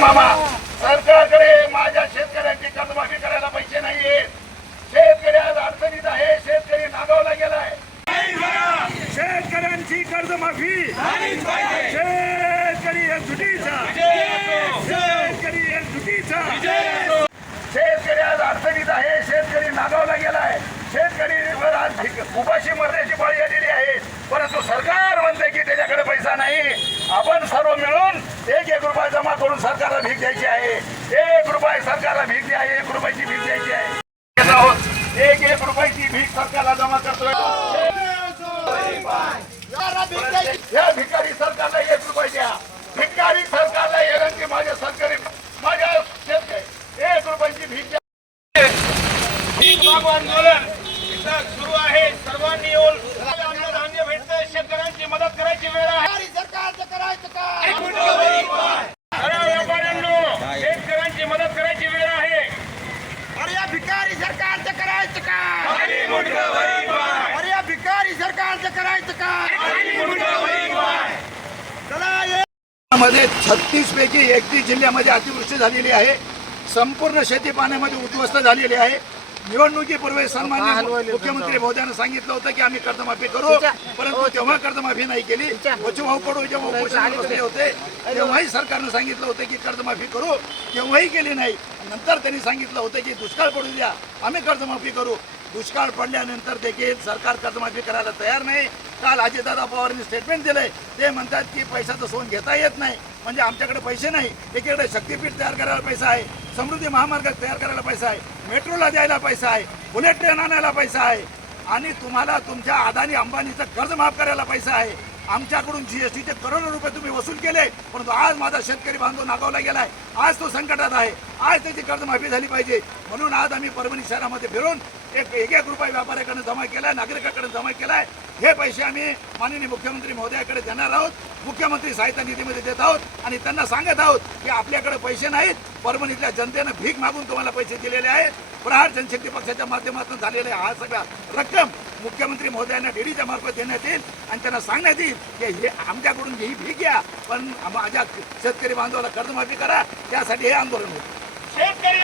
मामा सरकारकडे माझ्या शेतकऱ्यांची कर्जमाफी करायला पैसे नाहीये. शेतकरी आज अडचणीत आहे शेतकरी नागावला गेलाय. शेतकऱ्यांची कर्जमाफी. शेतकरी एकजुटीचा शेतकरी एकजुटीचा शेतकरी आज अडचणीत आहे शेतकरी नागावला गेलाय. शेतकरीवर आज उपाशी मरण्याची बळी आलेली आहे. परंतु सरकार म्हणते की त्याच्याकडे पैसा नाही. आपण सर्व मिळून एक एक रुपया जमा करून सरकारला भीक द्यायची आहे. एक रुपये सरकारला भीक द्या एक रुपयाची भीक द्यायची आहे. आहोत. एक एक रुपयाची भीक सरकारला जमा करतोय. या भिकारी सरकारला एक रुपये द्या. भिकारी सरकारला एक की माझ्या सरकारी माझ्या एक रुपयाची भीक द्या. भीक मागू आंदोलन मध्ये छत्तीस पैकी एकतीस जिल्ह्यामध्ये अतिवृष्टी झालेली आहे. संपूर्ण शेती पाण्यामध्ये उद्ध्वस्त झालेली आहे. निवडणुकीपूर्वी सन्मान्य मुख्यमंत्री महोदयानं सांगितलं होतं की आम्ही कर्जमाफी करू परंतु तेव्हा कर्जमाफी नाही केली. बचूभाऊ कडू जेव्हा उपोषणाला बसले होते तेव्हाही सरकारनं सांगितलं होतं की कर्जमाफी करू. तेव्हाही केली नाही. नंतर त्यांनी सांगितलं होतं की दुष्काळ पडू द्या आम्ही कर्जमाफी करू. दुष्काळ पडल्यानंतर देखील सरकार कर्जमाफी करायला तयार नाही. काल अजितदादा पवारांनी स्टेटमेंट दिलंय. ते म्हणतात की पैशाचं सोन घेता येत नाही. म्हणजे आमच्याकडे पैसे नाही. एकीकडे शक्तीपीठ तयार करायला पैसा आहे. समृद्धी महामार्ग तयार करायला पैसा आहे. मेट्रोला द्यायला पैसा आहे. बुलेट ट्रेन आणायला पैसा आहे. आणि तुम्हाला तुमच्या अदानी अंबानीचं कर्ज माफ करायला पैसा आहे. आमच्याकडून जीएसटीचे करोडो रुपये तुम्ही वसूल केले परंतु आज माझा शेतकरी बांधव नागावला गेलाय. आज तो संकटात आहे. आज त्याची कर्जमाफी झाली पाहिजे. म्हणून आज आम्ही परभणी शहरामध्ये फिरून एक एक एक रुपये व्यापाऱ्याकडे जमा केलाय नागरिकाकडे जमा केलाय. हे पैसे आम्ही माननीय मुख्यमंत्री महोदयाकडे देणार आहोत. मुख्यमंत्री सहायता निधीमध्ये देत आहोत आणि त्यांना सांगत आहोत की आपल्याकडे पैसे नाहीत. परभणीतल्या जनतेनं भीक मागून तुम्हाला पैसे दिलेले आहेत. प्रहार जनशक्ती पक्षाच्या माध्यमातून झालेले हा सगळा रक्कम मुख्यमंत्री महोदयांना डीडीच्या मार्फत देण्यात येईल आणि त्यांना सांगण्यात येईल की हे आमच्याकडून ही भीक घ्या. पण माझ्या शेतकरी बांधवाला कर्जमाफी करा. त्यासाठी हे आंदोलन होतं शेतकरी